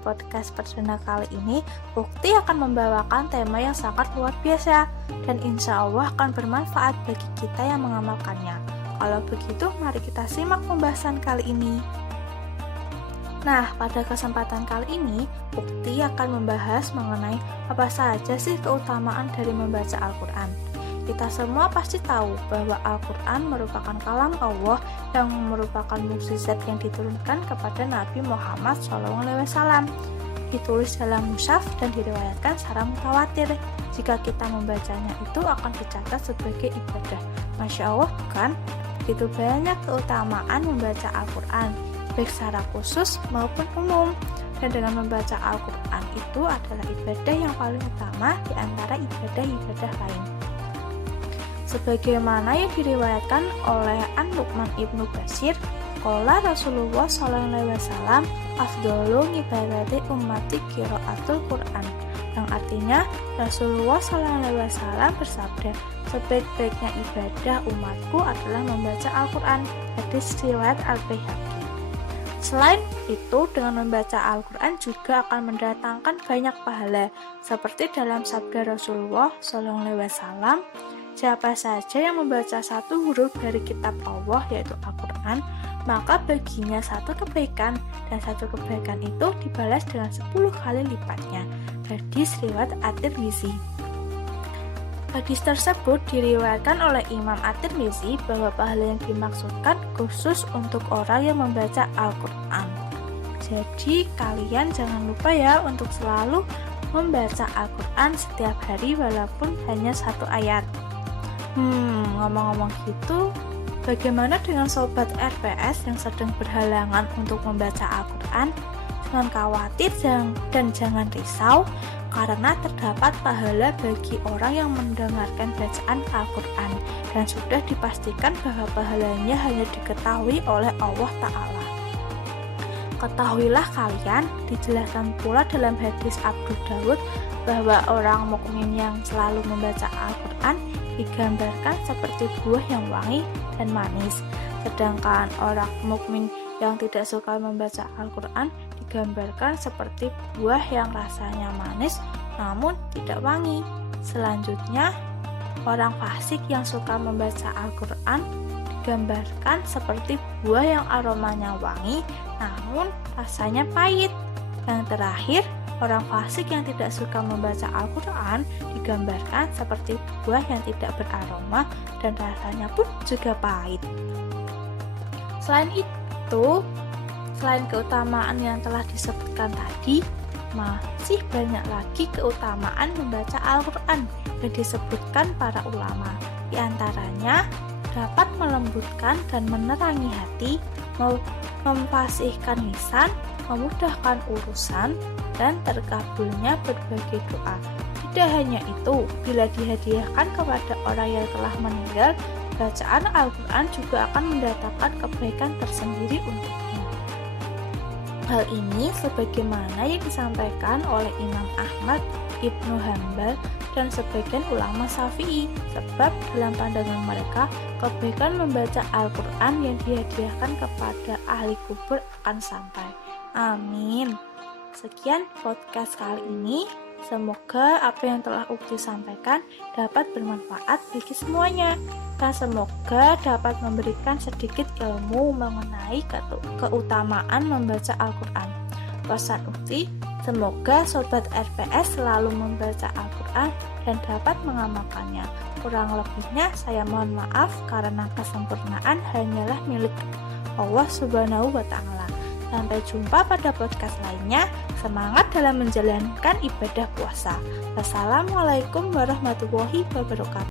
podcast perdana kali ini, Ukti akan membawakan tema yang sangat luar biasa dan insya Allah akan bermanfaat bagi kita yang mengamalkannya. Kalau begitu, mari kita simak pembahasan kali ini. Nah, pada kesempatan kali ini, Ukti akan membahas mengenai apa saja sih keutamaan dari membaca Al-Quran. Kita semua pasti tahu bahwa Al-Quran merupakan kalam Allah yang merupakan mukjizat yang diturunkan kepada Nabi Muhammad SAW. Ditulis dalam mushaf dan diriwayatkan secara mutawatir. Jika kita membacanya itu akan dicatat sebagai ibadah. Masya Allah, bukan? Begitu banyak keutamaan membaca Al-Quran, baik secara khusus maupun umum. Dan dengan membaca Al-Quran itu adalah ibadah yang paling utama di antara ibadah-ibadah lain. Sebagaimana yang diriwayatkan oleh An-Nu'man ibnu Bashir, qala Rasulullah SAW, afdhalu ibadati ummati qiraatul Quran, yang artinya Rasulullah SAW bersabda, sebaik-baiknya ibadah umatku adalah membaca Al-Quran. Hadis riwayat Al-Baihaqi. Selain itu, dengan membaca Al-Quran juga akan mendatangkan banyak pahala, seperti dalam sabda Rasulullah SAW, siapa saja yang membaca satu huruf dari kitab Allah yaitu Al-Quran, maka baginya satu kebaikan, dan satu kebaikan itu dibalas dengan 10 kali lipatnya. Hadis riwayat At-Tirmizi. Hadis tersebut diriwayatkan oleh Imam At-Tirmizi bahwa pahala yang dimaksudkan khusus untuk orang yang membaca Al-Quran. Jadi kalian jangan lupa ya untuk selalu membaca Al-Quran setiap hari walaupun hanya satu ayat. Ngomong-ngomong gitu, bagaimana dengan sobat RPS yang sedang berhalangan untuk membaca Al-Quran? Jangan khawatir dan jangan risau, karena terdapat pahala bagi orang yang mendengarkan bacaan Al-Quran, dan sudah dipastikan bahwa pahalanya hanya diketahui oleh Allah Ta'ala. Ketahuilah kalian, dijelaskan pula dalam hadis Abu Dawud bahwa orang mukmin yang selalu membaca Al-Quran digambarkan seperti buah yang wangi dan manis, sedangkan orang mukmin yang tidak suka membaca Al-Quran digambarkan seperti buah yang rasanya manis namun tidak wangi. Selanjutnya, orang fasik yang suka membaca Al-Quran digambarkan seperti buah yang aromanya wangi namun rasanya pahit. Yang terakhir, orang fasik yang tidak suka membaca Al-Quran digambarkan seperti buah yang tidak beraroma dan rasanya pun juga pahit. Selain keutamaan yang telah disebutkan tadi, masih banyak lagi keutamaan membaca Al-Quran yang disebutkan para ulama. Di antaranya, dapat melembutkan dan menerangi hati, memfasihkan lisan, memudahkan urusan, dan terkabulnya berbagai doa. Tidak hanya itu, bila dihadiahkan kepada orang yang telah meninggal, bacaan Al-Quran juga akan mendatangkan kebaikan tersendiri untuknya. Hal ini sebagaimana yang disampaikan oleh Imam Ahmad, Ibnu Hanbal, dan sebagian ulama Syafi'i, sebab dalam pandangan mereka, kebaikan membaca Al-Quran yang dihadiahkan kepada ahli kubur akan sampai. Amin. Sekian podcast kali ini. Semoga apa yang telah Ukti sampaikan dapat bermanfaat bagi semuanya, dan semoga dapat memberikan sedikit ilmu mengenai keutamaan membaca Al-Quran. Pesan Ukti, semoga sobat RPS selalu membaca Al-Quran dan dapat mengamalkannya. Kurang lebihnya saya mohon maaf karena kesempurnaan hanyalah milik Allah Subhanahu wa Ta'ala. Sampai jumpa pada podcast lainnya. Semangat dalam menjalankan ibadah puasa. Wassalamualaikum warahmatullahi wabarakatuh.